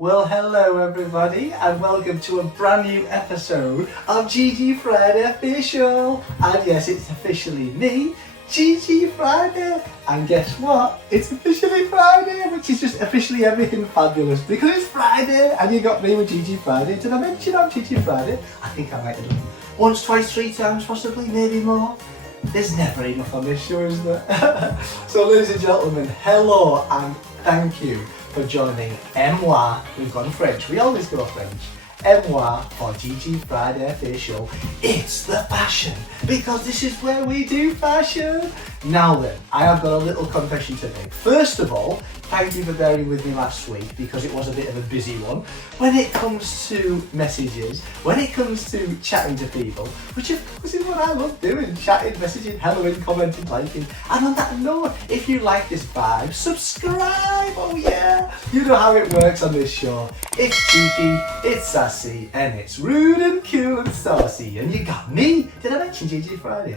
Well, hello everybody, and welcome to a brand new episode of Gigi Friday Official. And yes, it's officially me, Gigi Friday. And guess what? It's officially Friday, which is just officially everything fabulous because it's Friday, and you got me with Gigi Friday. Did I mention I'm Gigi Friday? I think I might have done once, twice, three times, possibly, maybe more. There's never enough on this show, is there? So, ladies and gentlemen, hello and thank you for joining MY. We've gone French, we always go French. MY for Gigi Friday Official. It's the fashion, because this is where we do fashion. Now then, I have got a little confession to make. First of all, thank you for bearing with me last week because it was a bit of a busy one. When it comes to messages, when it comes to chatting to people, which of course is what I love doing, chatting, messaging, helloing, commenting, liking. And on that note, if you like this vibe, subscribe, oh yeah. You know how it works on this show. It's cheeky, it's sassy, and it's rude and cool and saucy. And you got me. Did I mention Gigi Friday?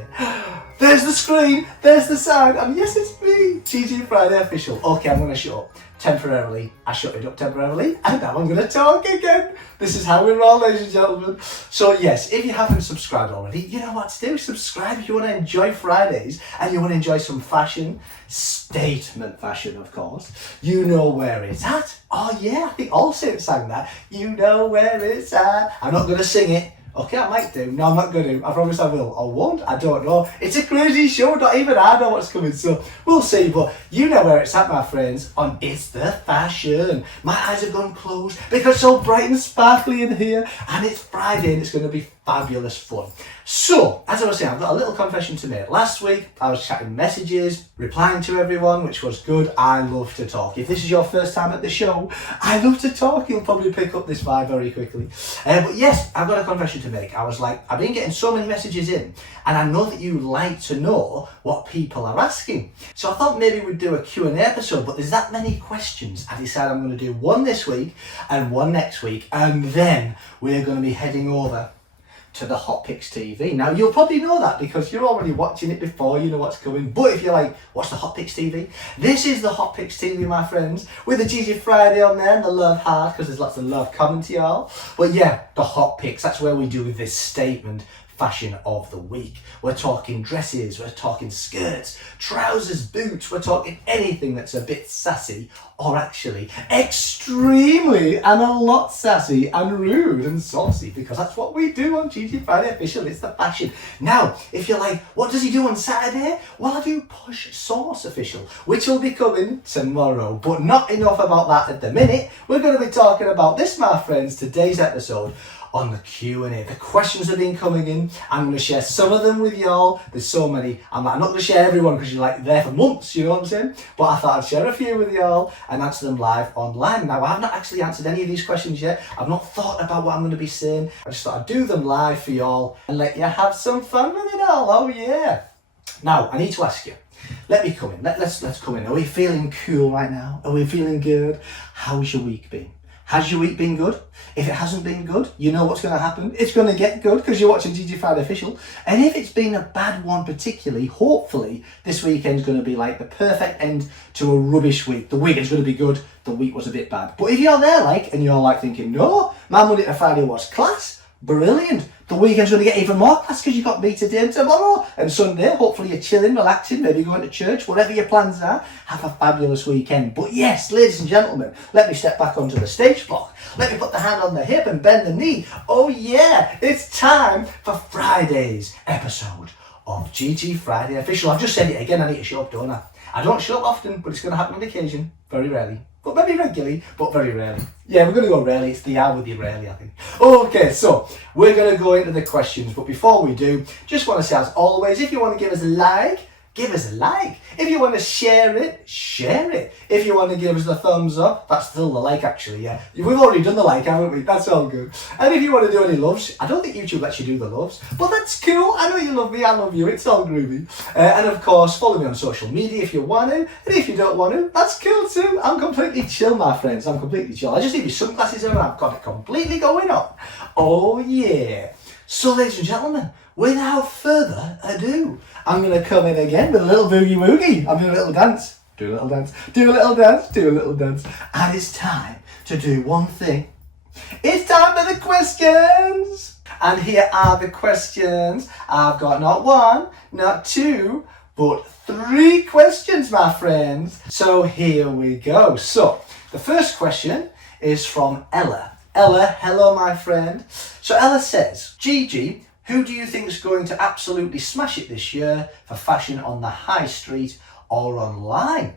There's the screen, there's the sound, and yes, it's me, Gigi Friday Official. Okay, I'm going to shut up temporarily. I shut it up temporarily, and now I'm going to talk again. This is how we roll, ladies and gentlemen. So yes, if you haven't subscribed already, you know what to do. Subscribe if you want to enjoy Fridays, and you want to enjoy some fashion, statement fashion, of course. You know where it's at. Oh yeah, I think all saints sang that. You know where it's at. I'm not going to sing it. Okay, I might do. No, I'm not going to. I promise I will. Or won't. I don't know. It's a crazy show. Not even I know what's coming. So we'll see. But you know where it's at, my friends. On It's the Fashion. My eyes have gone closed because it's so bright and sparkly in here. And it's Friday and it's going to be fabulous fun. So, as I was saying, I've got a little confession to make. Last week, I was chatting messages, replying to everyone, which was good. I love to talk. If this is your first time at the show, I love to talk. You'll probably pick up this vibe very quickly. But yes, I've got a confession to make. I was like, I've been getting so many messages in, and I know that you like to know what people are asking. So I thought maybe we'd do a Q&A episode, but there's that many questions. I decided I'm going to do one this week and one next week, and then we're going to be heading over to the Hot Picks TV. Now, you'll probably know that because you're already watching it before, you know what's coming. But if you're like, what's the Hot Picks TV? This is the Hot Picks TV, my friends, with the Gigi Friday on there and the love heart, because there's lots of love coming to y'all. But yeah, the Hot Picks, that's where we do this statement fashion of the week. We're talking dresses, we're talking skirts, trousers, boots, we're talking anything that's a bit sassy, or actually extremely and a lot sassy and rude and saucy, because that's what we do on Gigi Friday Official. It's the fashion. Now, if you're like, what does he do on Saturday? Well, I do Push Sauce Official, which will be coming tomorrow, but not enough about that at the minute. We're going to be talking about this, my friends, today's episode on the Q&A. The questions have been coming in. I'm going to share some of them with y'all. There's so many. I'm not going to share everyone because you're like there for months, you know what I'm saying? But I thought I'd share a few with y'all and answer them live online. Now, I have not actually answered any of these questions yet. I've not thought about what I'm going to be saying. I just thought I'd do them live for y'all and let you have some fun with it all. Oh yeah. Now, I need to ask you. Let me come in. Let's come in. Are we feeling cool right now? Are we feeling good? How's your week been? Has your week been good? If it hasn't been good, you know what's going to happen. It's going to get good because you're watching Gigi Friday Official. And if it's been a bad one particularly, hopefully this weekend's going to be like the perfect end to a rubbish week. The weekend's going to be good. The week was a bit bad. But if you're there and you're like thinking, no, my Monday to Friday was class. Brilliant. The weekend's going to get even more class because you've got me today and tomorrow and Sunday. Hopefully you're chilling, relaxing, maybe going to church, whatever your plans are. Have a fabulous weekend. But yes, ladies and gentlemen, let me step back onto the stage block. Let me put the hand on the hip and bend the knee. Oh yeah, it's time for Friday's episode of Gigi Friday Official. I've just said it again, I need to show up, don't I? I don't show up often, but it's going to happen on occasion, very rarely. But maybe regularly, but very rarely. Yeah, we're going to go rarely. It's the hour with you rarely, I think. Okay, so we're going to go into the questions. But before we do, just want to say, as always, if you want to give us a like, give us a like. If you want to share it, share it. If you want to give us the thumbs up, that's still the like actually, yeah. We've already done the like, haven't we? That's all good. And if you want to do any loves, I don't think YouTube lets you do the loves, but that's cool. I know you love me, I love you. It's all groovy. And of course, follow me on social media if you want to. And if you don't want to, that's cool too. I'm completely chill, my friends. I'm completely chill. I just need my sunglasses on and I've got it completely going on. Oh yeah. So ladies and gentlemen, without further ado, I'm going to come in again with a little boogie woogie. I'm doing a little dance. Do a little dance. Do a little dance. Do a little dance. And it's time to to do one thing. It's time for the questions! And here are the questions. I've got not one, not two, but 3 questions, my friends. So here we go. So the first question is from Ella. Ella, hello my friend. So Ella says, Gigi, who do you think is going to absolutely smash it this year for fashion on the high street or online?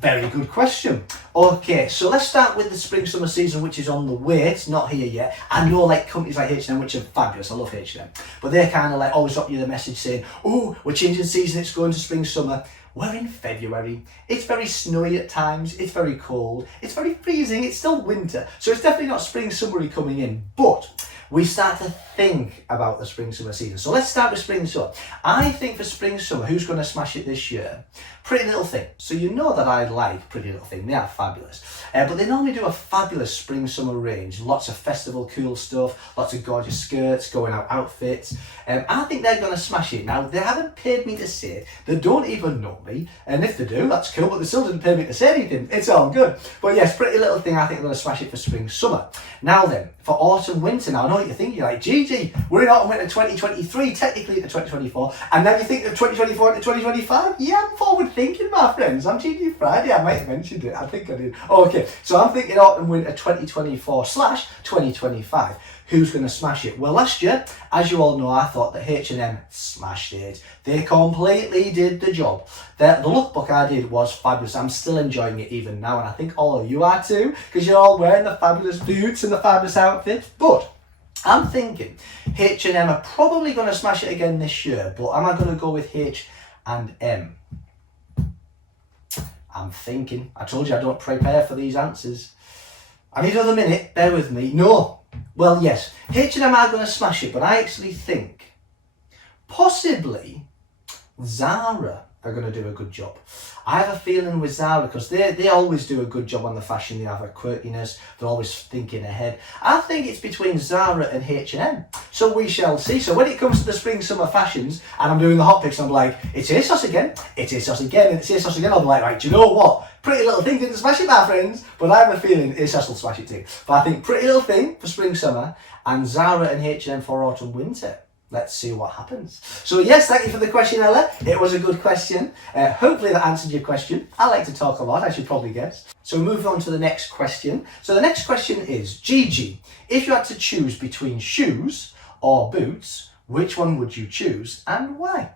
Very good question. Okay, so let's start with the spring summer season, which is on the way. It's not here yet. I know like companies like H&M, which are fabulous. I love H&M, but they're kind of like always drop you the message saying, oh, we're changing season, it's going to spring summer. We're in February. It's very snowy at times. It's very cold. It's very freezing. It's still winter. So it's definitely not spring summery coming in, but we start to think about the spring summer season. So let's start with spring summer. I think for spring summer, who's going to smash it this year? Pretty Little Thing. So you know that I like Pretty Little Thing. They are fabulous. But they normally do a fabulous spring summer range. Lots of festival cool stuff. Lots of gorgeous skirts, going out outfits. I think they're going to smash it. Now, they haven't paid me to say it. They don't even know me. And if they do, that's cool. But they still didn't pay me to say anything. It's all good. But yes, Pretty Little Thing, I think they're going to smash it for spring summer. Now then, for autumn winter. Now, I know what you're thinking. You're like, Gigi, we're in autumn winter 2023, technically into 2024. And now you think of 2024 into 2025? Yeah, I'm forward thinking, my friends. I'm Gigi Friday. I might have mentioned it. I think I did. Okay, so I'm thinking autumn winter 2024/2025. Who's going to smash it? Well, last year, as you all know, I thought that H&M smashed it. They completely did the job. The lookbook I did was fabulous. I'm still enjoying it even now, and I think all of you are too, because you're all wearing the fabulous boots and the fabulous outfits. But I'm thinking H&M are probably going to smash it again this year, but am I going to go with H&M? I'm thinking. I told you I don't prepare for these answers. I need another minute. Bear with me. No. Well, yes. H&M are going to smash it, but I actually think possibly Zara are going to do a good job. I have a feeling with Zara because they always do a good job on the fashion. They have a quirkiness. They're always thinking ahead. I think it's between Zara and H&M. So we shall see. So when it comes to the spring summer fashions and I'm doing the hot picks, I'm like, it's ASOS again. It's ASOS again. And it's ASOS again. I'll be like, right, do you know what? Pretty Little Thing didn't smash it, my friends. But I have a feeling ASOS will smash it too. But I think Pretty Little Thing for spring summer and Zara and H&M for autumn winter. Let's see what happens. So yes, thank you for the question, Ella. It was a good question. Hopefully that answered your question. I like to talk a lot, as you probably guessed. So move on to the next question. So the next question is, Gigi, if you had to choose between shoes or boots, which one would you choose and why?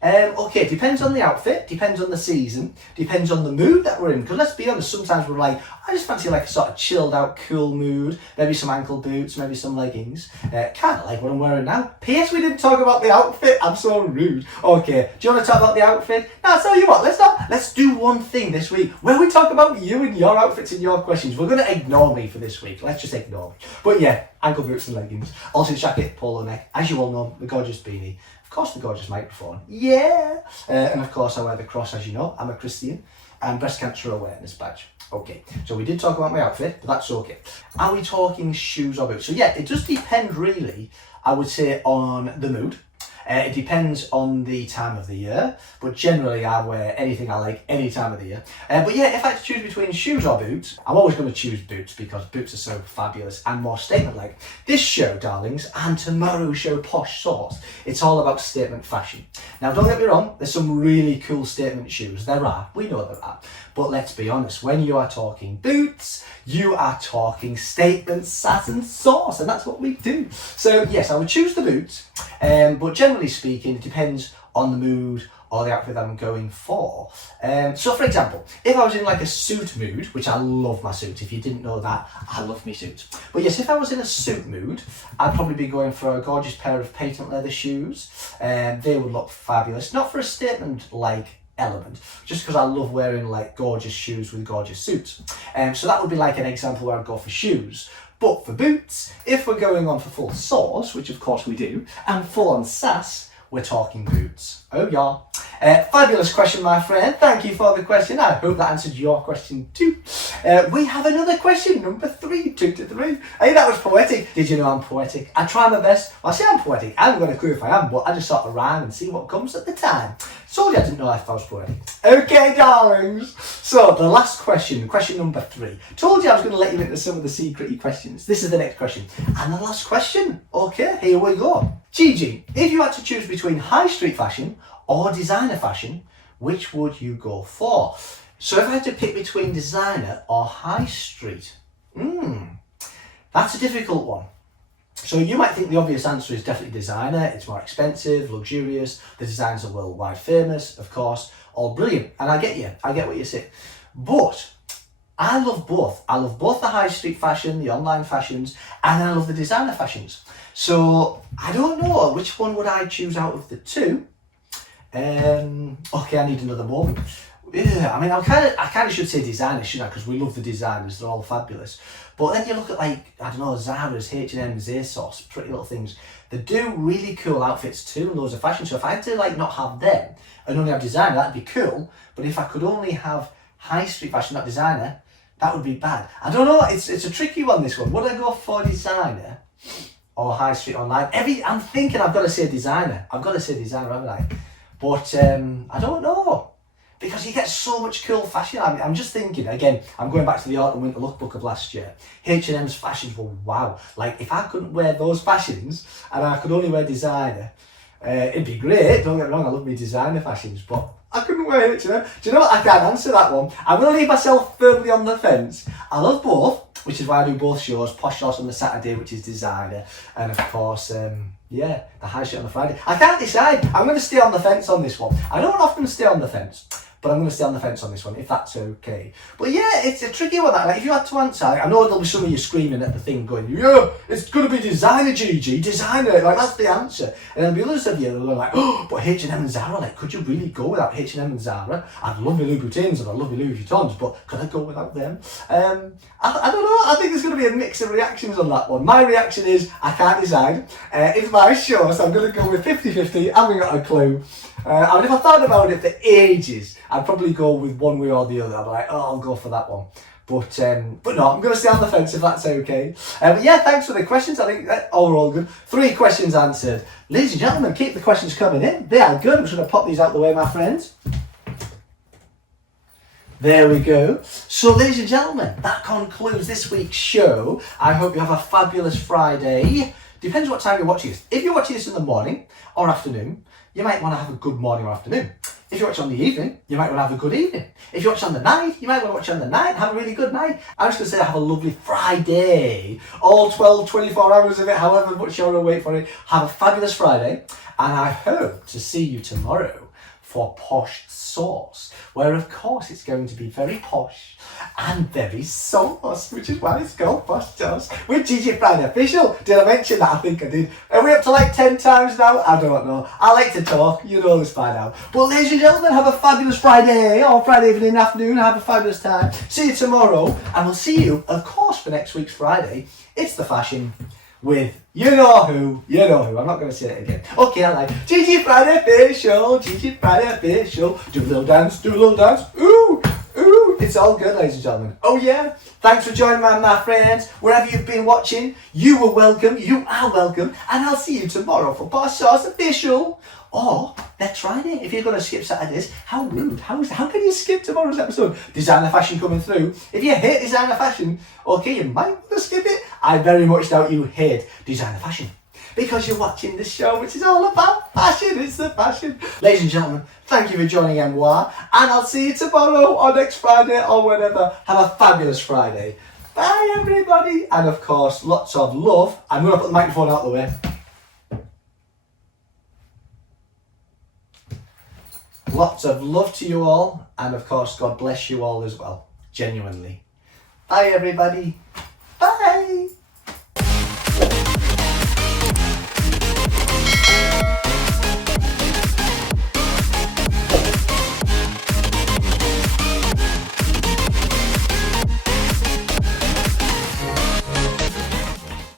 Okay, depends on the outfit, depends on the season, depends on the mood that we're in. Because let's be honest, sometimes we're like, I just fancy like a sort of chilled out, cool mood. Maybe some ankle boots, maybe some leggings. Kind of like what I'm wearing now. P.S. We didn't talk about the outfit. I'm so rude. Okay, do you want to talk about the outfit? No, I'll tell you what, let's do one thing this week where we talk about you and your outfits and your questions. We're going to ignore me for this week. Let's just ignore me. But yeah, ankle boots and leggings. Also jacket, polo neck. As you all know, the gorgeous beanie. Of course, the gorgeous microphone. Yeah! And of course, I wear the cross, as you know. I'm a Christian. And breast cancer awareness badge. Okay, so we did talk about my outfit, but that's okay. Are we talking shoes or boots? So yeah, it does depend really, I would say, on the mood. It depends on the time of the year, but generally I wear anything I like any time of the year. But yeah, if I had to choose between shoes or boots, I'm always going to choose boots because boots are so fabulous and more statement-like. This show, darlings, and tomorrow's show, Posh Sauce, it's all about statement fashion. Now, don't get me wrong, there's some really cool statement shoes. There are, we know there are. But let's be honest, when you are talking boots, you are talking statement sass and sauce, and that's what we do. So yes, I would choose the boots, but generally speaking, it depends on the mood or the outfit that I'm going for. So for example, if I was in like a suit mood, which I love my suit, if you didn't know that, I love my suit. But yes, if I was in a suit mood, I'd probably be going for a gorgeous pair of patent leather shoes. They would look fabulous, not for a statement like element, just because I love wearing like gorgeous shoes with gorgeous suits. So that would be like an example where I'd go for shoes. But for boots, if we're going on for full sauce, which of course we do, and full on sass, we're talking boots. Oh yeah. Fabulous question, my friend. Thank you for the question. I hope that answered your question too. We have another question, number 3, 2 to 3. Hey, that was poetic. Did you know I'm poetic? I try my best. Well, I say I'm poetic. I haven't got a clue if I am, but I just sort of rhyme and see what comes at the time. Told you I didn't know if I was poetic. Okay, darlings. So, the last question, question number 3. Told you I was going to let you into some of the secret questions. This is the next question. And the last question. Okay, here we go. Gigi, if you had to choose between high street fashion or designer fashion, which would you go for? So if I had to pick between designer or high street, that's a difficult one. So you might think the obvious answer is definitely designer. It's more expensive, luxurious. The designs are worldwide famous, of course, all brilliant. And I get you. I get what you say. But I love both. I love both the high street fashion, the online fashions, and I love the designer fashions. So I don't know which one would I choose out of the two. Okay, I need another moment. Yeah, I mean, I kind of should say designers, shouldn't I? Because we love the designers; they're all fabulous. But then you look at, like, I don't know, Zara's, H&M's, ASOS, Pretty Little Things. They do really cool outfits too, and loads of fashion. So if I had to not have them and only have designer, that'd be cool. But if I could only have high street fashion, not designer, that would be bad. I don't know. It's a tricky one. This one. Would I go for designer or high street online? I'm thinking I've got to say designer. I've got to say designer, haven't I? But I don't know, because you get so much cool fashion. I'm just thinking, again, I'm going back to the autumn winter lookbook of last year. H&M's fashions were wow. Like, if I couldn't wear those fashions and I could only wear designer, it'd be great. Don't get me wrong, I love my designer fashions, but I couldn't wear H&M. Do you know what? I can't answer that one. I'm going to leave myself firmly on the fence. I love both, which is why I do both shows. Posh Sauce on the Saturday, which is designer, and of course, the high street on the Friday. I can't decide. I'm going to stay on the fence on this one. I don't often stay on the fence, but I'm going to stay on the fence on this one, if that's okay. But yeah, it's a tricky one. Like, if you had to answer, I know there'll be some of you screaming at the thing going, yeah, it's going to be designer, Gigi, designer. Like, that's the answer. And there'll be others of you that are like, oh, but H&M and Zara, like, could you really go without H&M and Zara? I'd love my Louboutins and I love my Louis Vuittons, but could I go without them? I don't know. I think there's going to be a mix of reactions on that one. My reaction is, I can't decide. It's my show, so I'm going to go with 50-50. I haven't got a clue. And if I thought about it for ages, I'd probably go with one way or the other. I'd be like, oh, I'll go for that one. But no, I'm going to stay on the fence if that's okay. But yeah, thanks for the questions. I think we're all good. 3 questions answered. Ladies and gentlemen, keep the questions coming in. They are good. I'm just going to pop these out the way, my friends. There we go. So, ladies and gentlemen, that concludes this week's show. I hope you have a fabulous Friday. Depends what time you're watching this. If you're watching this in the morning or afternoon, you might want to have a good morning or afternoon. If you watch on the evening, you might want to have a good evening. If you watch on the night, you might want to watch on the night and have a really good night. I'm just going to say have a lovely Friday. All 12, 24 hours of it, however much you're awake for it. Have a fabulous Friday. And I hope to see you tomorrow for Posh Sauce, where of course it's going to be very posh and very sauce, which is why it's called Posh Sauce with Gigi Friday Official. Did I mention that? I think I did. Are we up to like 10 times now? I don't know. I like to talk. You know this by now. But ladies and gentlemen, have a fabulous Friday or Friday evening, afternoon. Have a fabulous time. See you tomorrow, and we'll see you, of course, for next week's Friday. It's the fashion with you know who. I'm not going to say it again. Okay, I like Gigi Friday Official, Gigi Friday Official. Do a little dance, Ooh, ooh, it's all good, ladies and gentlemen. Oh yeah, thanks for joining me, my friends. Wherever you've been watching, you are welcome, and I'll see you tomorrow for Posh Sauce Official. Or next Friday, if you're going to skip Saturdays. How rude. How can you skip tomorrow's episode? Designer fashion coming through. If you hate designer fashion, okay, you might want to skip it. I very much doubt you hate designer fashion, because you're watching this show, which is all about fashion. It's the fashion. Ladies and gentlemen, thank you for joining MY, and I'll see you tomorrow or next Friday or whenever. Have a fabulous Friday. Bye, everybody. And of course, lots of love. I'm going to put the microphone out the way. Lots of love to you all, and of course, God bless you all as well. Genuinely. Bye, everybody.